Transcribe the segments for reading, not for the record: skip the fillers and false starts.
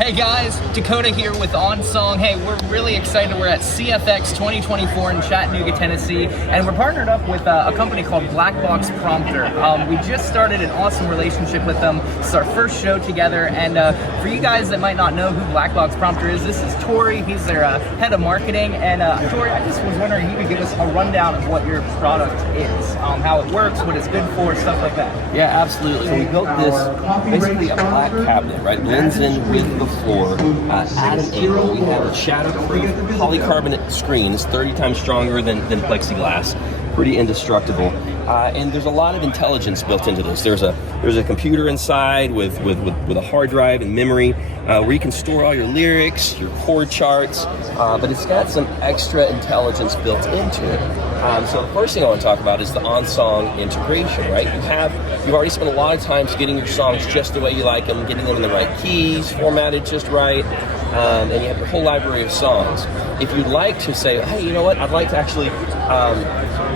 Hey guys, Dakota here with OnSong. Hey, we're really excited. We're at CFX 2024 in Chattanooga, Tennessee, and we're partnered up with a company called Black Box Prompter. We just started an awesome relationship with them. It's our first show together, and for you guys that might not know who Black Box Prompter is, this is Tory. He's their head of marketing, and Tory, I just was wondering if you could give us a rundown of what your product is, how it works, what it's good for, stuff like that. Yeah, absolutely. So we built this basically a black cabinet, right? Blends in with the floor at an angle. We have a shatterproof polycarbonate screen. It's 30 times stronger than plexiglass. Pretty indestructible. And there's a lot of intelligence built into this. There's a computer inside with a hard drive and memory where you can store all your lyrics, your chord charts, but it's got some extra intelligence built into it. So the first thing I want to talk about is the OnSong integration, right? You've already spent a lot of time getting your songs just the way you like them, getting them in the right keys, formatted just right, and you have your whole library of songs. If you'd like to say, hey, you know what, I'd like to actually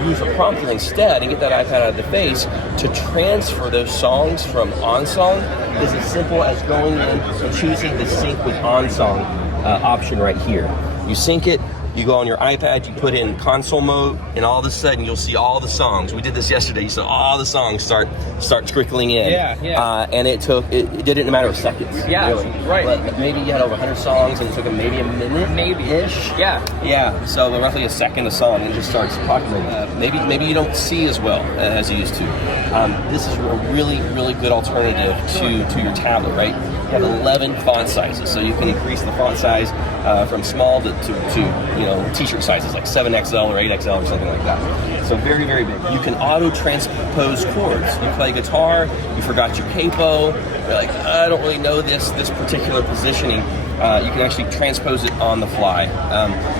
use a prompter instead and get that iPad out of the face to transfer those songs from OnSong is as simple as going in and choosing the sync with OnSong option right here. You sync it, you go on your iPad, you put in console mode, and all of a sudden you'll see all the songs. We did this yesterday. You saw all the songs start trickling in. Yeah. And it did it in a matter of seconds. Yeah, really. right. But maybe you had over 100 songs, and it took maybe a minute, Maybe-ish. Yeah. So roughly a second a song, and it just starts populating. Maybe you don't see as well as you used to. This is a really, really good alternative to your tablet, right? You have 11 font sizes, so you can increase the font size from small to t-shirt sizes like 7XL or 8XL or something like that. So very, very big. You can auto-transpose chords. You play guitar, you forgot your capo, you're like, I don't really know this particular positioning. You can actually transpose it on the fly.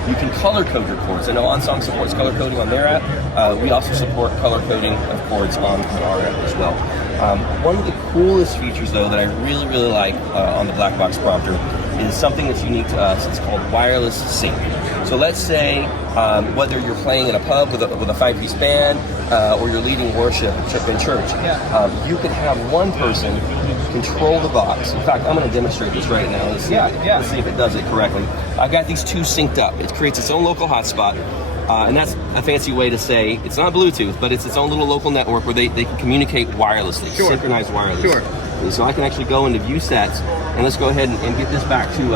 You can color code your chords. I know OnSong supports color coding on their app. We also support color coding of chords on our app as well. One of the coolest features, though, that I really, really like on the Black Box Prompter is something that's unique to us. It's called wireless sync. So let's say whether you're playing in a pub with a 5-piece band or you're leading worship in church, you could have one person control the box. In fact, I'm going to demonstrate this right now. Let's see if it does it correctly. I've got these two synced up. It creates its own local hotspot. And that's a fancy way to say it's not Bluetooth, but it's its own little local network where they can communicate wirelessly, synchronized wirelessly. Sure. And so I can actually go into view sets, and let's go ahead and get this back to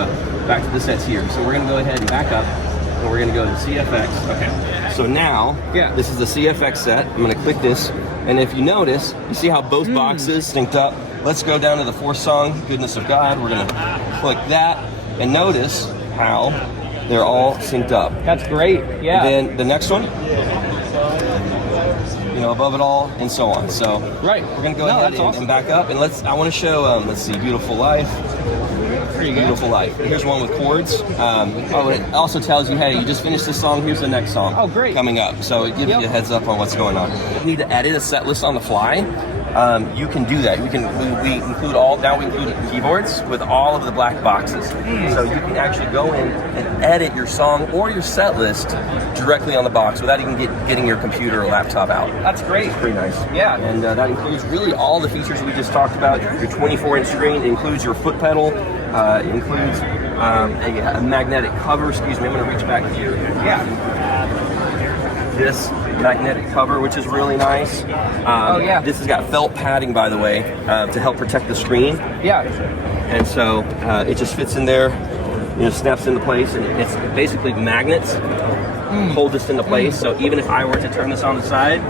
the sets here. So we're going to go ahead and back up, and we're going to go to CFX. Okay. So now, this is the CFX set. I'm going to click this, and if you notice, you see how both boxes synced up. Let's go down to the fourth song, Goodness of God. We're going to click that, and notice how they're all synced up. That's great. Yeah. And then the next one, above it all, and so on. So right, we're gonna go ahead and back up, and I want to show. Let's see, Beautiful Life. Beautiful Life. Here's one with chords. It also tells you, hey, you just finished this song. Here's the next song. Oh, great. Coming up. So it gives you a heads up on what's going on. If you need to edit a set list on the fly, you can do that. We include keyboards with all of the black boxes. So you can actually go in and edit your song or your set list directly on the box without even getting your computer or laptop out. That's great. It's pretty nice. Yeah. And that includes really all the features we just talked about. Your 24-inch screen, it includes your foot pedal, it includes a magnetic cover. Excuse me, I'm going to reach back here. Yeah. This magnetic cover, which is really nice. This has got felt padding, by the way, to help protect the screen. Yeah. And so it just fits in there, snaps into place, and it's basically magnets hold this into place. So even if I were to turn this on the side,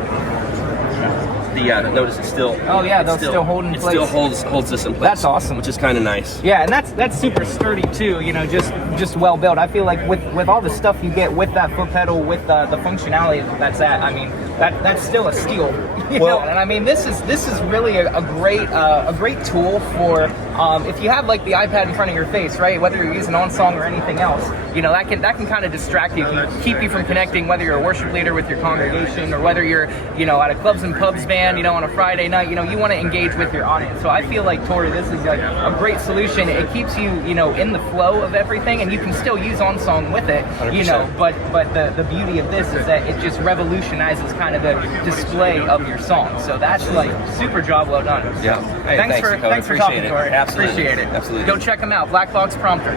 notice it's still. Oh yeah, they'll still hold in place. It still holds this in place. That's awesome. Which is kind of nice. Yeah, and that's super sturdy too. Just well built. I feel like with all the stuff you get with that foot pedal, with the functionality that's still a steal. You know? And I mean, this is really a great tool for if you have like the iPad in front of your face, right? Whether you're using OnSong or anything else, that can kind of distract you, keep you from connecting. Whether you're a worship leader with your congregation, or whether you're at a clubs and pubs band, on a Friday night, you want to engage with your audience. So I feel like, Tory, this is like a great solution. It keeps you, in the flow of everything, and you can still use OnSong with it, 100%. But the beauty of this is that it just revolutionizes kind kind of the display of your song. So that's like super job well done. Yeah. So, Hey, thanks for Dakota. talking, Appreciate it. Tory. Absolutely. Appreciate it. Absolutely. Go check them out. Black Box Prompter.